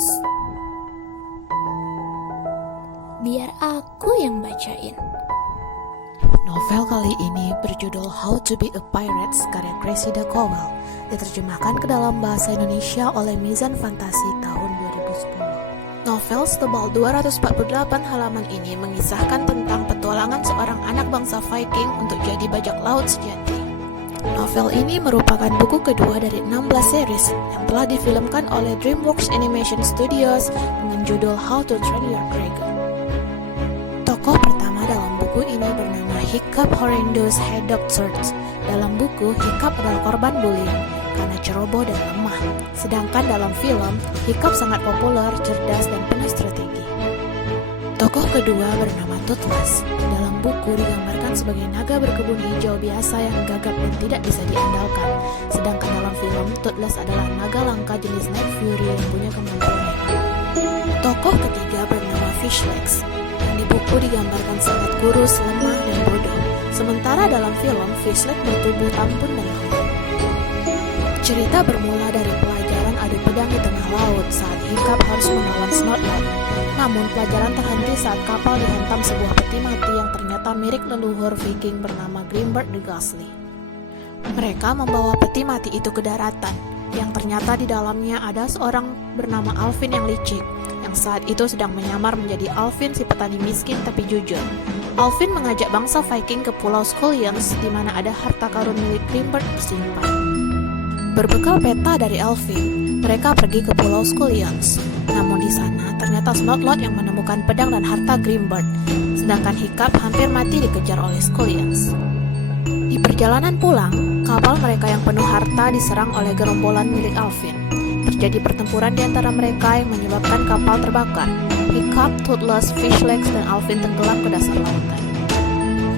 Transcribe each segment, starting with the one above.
Tuntas. Biar aku yang bacain. Novel kali ini berjudul How to Be a Pirate karya Cressida Cowell, diterjemahkan ke dalam bahasa Indonesia oleh Mizan Fantasi tahun 2010. Novel setebal 248 halaman ini mengisahkan tentang petualangan seorang anak bangsa Viking untuk jadi bajak laut sejati. Novel ini merupakan buku kedua dari 16 series yang telah difilmkan oleh DreamWorks Animation Studios dengan judul How to Train Your Dragon. Tokoh pertama dalam buku ini bernama Hiccup Horrendous Haddock Search. Dalam buku, Hiccup adalah korban bullying karena ceroboh dan lemah. Sedangkan dalam film, Hiccup sangat populer, cerdas, dan penuh strategi. Tokoh kedua bernama Toothless. Dalam buku digambarkan sebagai naga berkebun hijau biasa yang gagap dan tidak bisa diandalkan. Sedangkan dalam film, Toothless adalah naga langka jenis Night Fury yang punya kemampuan hebat. Tokoh ketiga bernama Fishlegs. Di buku digambarkan sangat kurus, lemah, dan bodoh. Sementara dalam film, Fishlegs bertubuh tampun dan lembut. Cerita bermula dari pelajaran adu pedang di tengah laut saat Hiccup harus melawan Snotlord. Namun pelajaran terhenti saat kapal dihantam sebuah peti mati yang ternyata milik leluhur Viking bernama Grimberg the Ghastly. Mereka membawa peti mati itu ke daratan, yang ternyata di dalamnya ada seorang bernama Alvin yang licik, yang saat itu sedang menyamar menjadi Alvin si petani miskin tapi jujur. Alvin mengajak bangsa Viking ke Pulau Skullions di mana ada harta karun milik Grimberg tersimpan. Berbekal peta dari Alvin, mereka pergi ke Pulau Skullions. Namun di sana ternyata Snotlord yang menemukan pedang dan harta Grimberg, sedangkan Hiccup hampir mati dikejar oleh Skullions. Di perjalanan pulang, kapal mereka yang penuh harta diserang oleh gerombolan milik Alvin. Terjadi pertempuran di antara mereka yang menyebabkan kapal terbakar. Hiccup, Toothless, Fishlegs, dan Alvin tenggelam ke dasar lautan.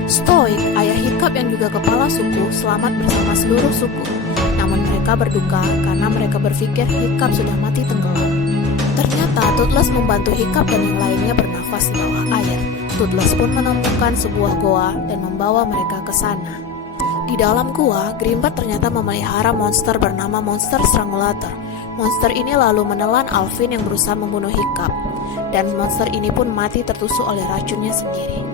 Stoic, ayah Hiccup yang juga kepala suku, selamat bersama seluruh suku. Namun mereka berduka karena mereka berpikir Hiccup sudah mati tenggelam. Ternyata Toothless membantu Hiccup dan yang lainnya bernafas di bawah air. Toothless pun menemukan sebuah goa dan membawa mereka ke sana. Di dalam gua, Grimberg ternyata memelihara monster bernama Monster Strangulator. Monster ini lalu menelan Alvin yang berusaha membunuh Hiccup, dan monster ini pun mati tertusuk oleh racunnya sendiri.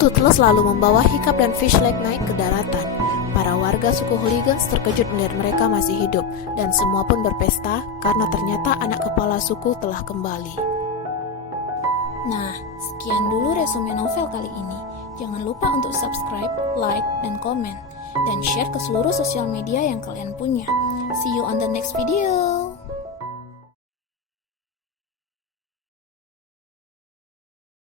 Toothless lalu membawa Hiccup dan Fishlegs naik ke daratan. Para warga suku Hooligans terkejut melihat mereka masih hidup, dan semua pun berpesta karena ternyata anak kepala suku telah kembali. Nah, sekian dulu resume novel kali ini. Jangan lupa untuk subscribe, like, dan komen, dan share ke seluruh sosial media yang kalian punya. See you on the next video.